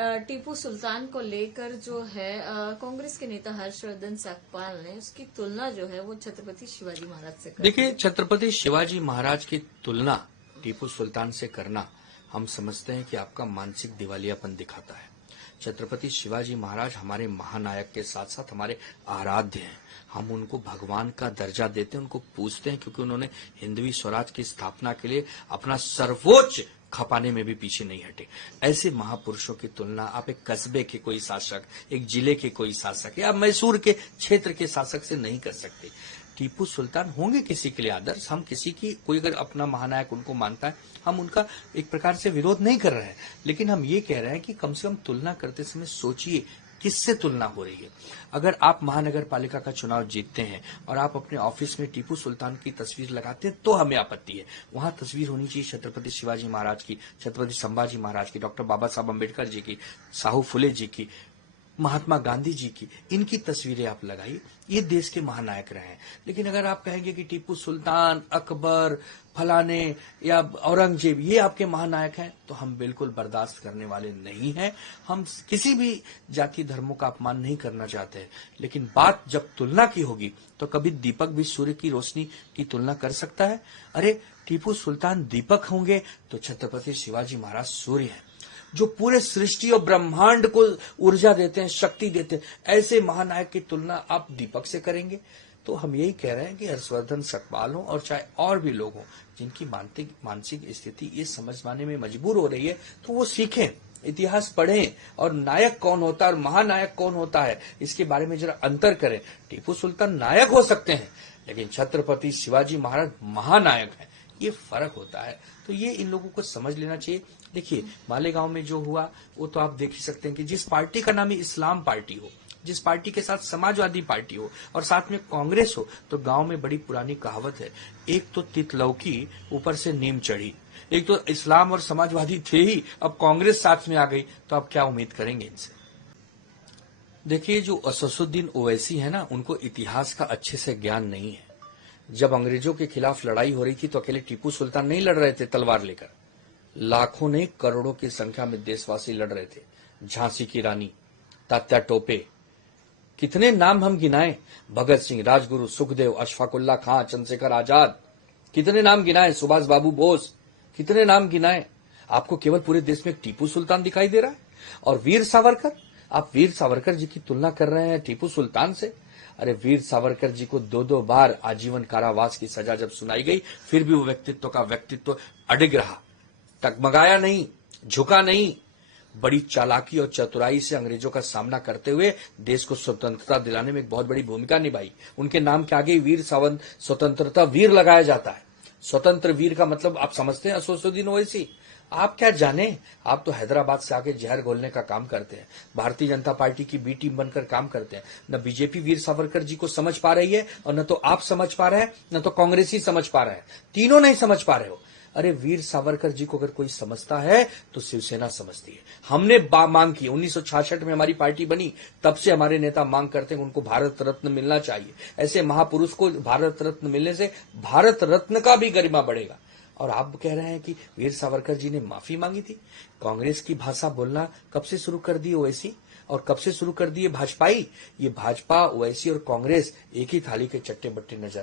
टीपू सुल्तान को लेकर जो है कांग्रेस के नेता हर्षवर्धन सकपाल ने उसकी तुलना जो है वो छत्रपति शिवाजी महाराज से कर देखिए, छत्रपति शिवाजी महाराज की तुलना टीपू सुल्तान से करना हम समझते हैं कि आपका मानसिक दिवालियापन दिखाता है। छत्रपति शिवाजी महाराज हमारे महानायक के साथ साथ हमारे आराध्य हैं। हम उनको भगवान का दर्जा देते हैं, उनको पूजते हैं, क्योंकि उन्होंने हिंदवी स्वराज की स्थापना के लिए अपना सर्वोच्च खपाने में भी पीछे नहीं हटे। ऐसे महापुरुषों की तुलना आप एक कस्बे के कोई शासक, एक जिले के कोई शासक या मैसूर के क्षेत्र के शासक से नहीं कर सकते। टीपू सुल्तान होंगे किसी के लिए आदर्श, हम किसी की कोई अगर अपना महानायक उनको मानता है, हम उनका एक प्रकार से विरोध नहीं कर रहे हैं, लेकिन हम ये कह रहे हैं कि कम से कम तुलना करते समय सोचिए किससे तुलना हो रही है। अगर आप महानगर पालिका का चुनाव जीतते हैं और आप अपने ऑफिस में टीपू सुल्तान की तस्वीर लगाते हैं तो हमें आपत्ति है। वहां तस्वीर होनी चाहिए छत्रपति शिवाजी महाराज की, छत्रपति संभाजी महाराज की, डॉक्टर बाबा साहब अम्बेडकर जी की, साहू फुले जी की, महात्मा गांधी जी की, इनकी तस्वीरें आप लगाइए। ये देश के महानायक रहे हैं। लेकिन अगर आप कहेंगे कि टीपू सुल्तान, अकबर, फलाने या औरंगजेब ये आपके महानायक हैं, तो हम बिल्कुल बर्दाश्त करने वाले नहीं हैं। हम किसी भी जाति धर्मों का अपमान नहीं करना चाहते हैं, लेकिन बात जब तुलना की होगी तो कभी दीपक भी सूर्य की रोशनी की तुलना कर सकता है? अरे टीपू सुल्तान दीपक होंगे तो छत्रपति शिवाजी महाराज सूर्य हैं, जो पूरे सृष्टि और ब्रह्मांड को ऊर्जा देते हैं, शक्ति देते हैं। ऐसे महानायक की तुलना आप दीपक से करेंगे? तो हम यही कह रहे हैं कि हर्षवर्धन सकपाल हो और चाहे और भी लोग हों जिनकी मानसिक स्थिति ये समझवाने में मजबूर हो रही है, तो वो सीखें, इतिहास पढ़ें और नायक कौन होता है और महानायक कौन होता है इसके बारे में जरा अंतर करें। टीपू सुल्तान नायक हो सकते हैं, लेकिन छत्रपति शिवाजी महाराज महानायक हैं, ये फर्क होता है। तो ये इन लोगों को समझ लेना चाहिए। देखिए, मालेगांव में जो हुआ वो तो आप देख ही सकते हैं कि जिस पार्टी का नाम ही इस्लाम पार्टी हो, जिस पार्टी के साथ समाजवादी पार्टी हो और साथ में कांग्रेस हो, तो गांव में बड़ी पुरानी कहावत है, एक तो तित लौकी ऊपर से नीम चढ़ी। एक तो इस्लाम और समाजवादी थे ही, अब कांग्रेस साथ में आ गई, तो आप क्या उम्मीद करेंगे इनसे? देखिए, जो असदुद्दीन ओवैसी है ना, उनको इतिहास का अच्छे से ज्ञान नहीं है। जब अंग्रेजों के खिलाफ लड़ाई हो रही थी तो अकेले टीपू सुल्तान नहीं लड़ रहे थे तलवार लेकर, लाखों ने, करोड़ों की संख्या में देशवासी लड़ रहे थे। झांसी की रानी, तात्या टोपे, कितने नाम हम गिनाएं, भगत सिंह, राजगुरु, सुखदेव, अशफाकुल्ला खां, चंद्रशेखर आजाद, कितने नाम गिनाएं, सुभाष बाबू बोस, कितने नाम गिनाएं। आपको केवल पूरे देश में टीपू सुल्तान दिखाई दे रहा है? और वीर सावरकर, आप वीर सावरकर जी की तुलना कर रहे हैं टीपू सुल्तान से? अरे वीर सावरकर जी को 2-2 बार आजीवन कारावास की सजा जब सुनाई गई, फिर भी वो व्यक्तित्व अडिग रहा, टकमगाया नहीं, झुका नहीं। बड़ी चालाकी और चतुराई से अंग्रेजों का सामना करते हुए देश को स्वतंत्रता दिलाने में एक बहुत बड़ी भूमिका निभाई। उनके नाम के आगे वीर स्वतंत्रता वीर लगाया जाता है। स्वतंत्र वीर का मतलब आप समझते हैं असदुद्दीन ओवैसी? आप क्या जाने, आप तो हैदराबाद से आके जहर घोलने का काम करते हैं, भारतीय जनता पार्टी की बी टीम बनकर काम करते हैं। न बीजेपी वीर सावरकर जी को समझ पा रही है और न तो आप समझ पा रहे हैं, न तो कांग्रेस ही समझ पा रहे हैं, तीनों नहीं समझ पा रहे हो। अरे वीर सावरकर जी को अगर कोई समझता है तो शिवसेना समझती है। हमने मांग की, 1966 में हमारी पार्टी बनी, तब से हमारे नेता मांग करते हैं उनको भारत रत्न मिलना चाहिए। ऐसे महापुरुष को भारत रत्न मिलने से भारत रत्न का भी गरिमा बढ़ेगा। और आप कह रहे हैं कि वीर सावरकर जी ने माफी मांगी थी? कांग्रेस की भाषा बोलना कब से शुरू कर दी ओवैसी, और कब से शुरू कर दिए भाजपाई? ये भाजपा, ओवैसी और कांग्रेस एक ही थाली के चट्टे बट्टे नजर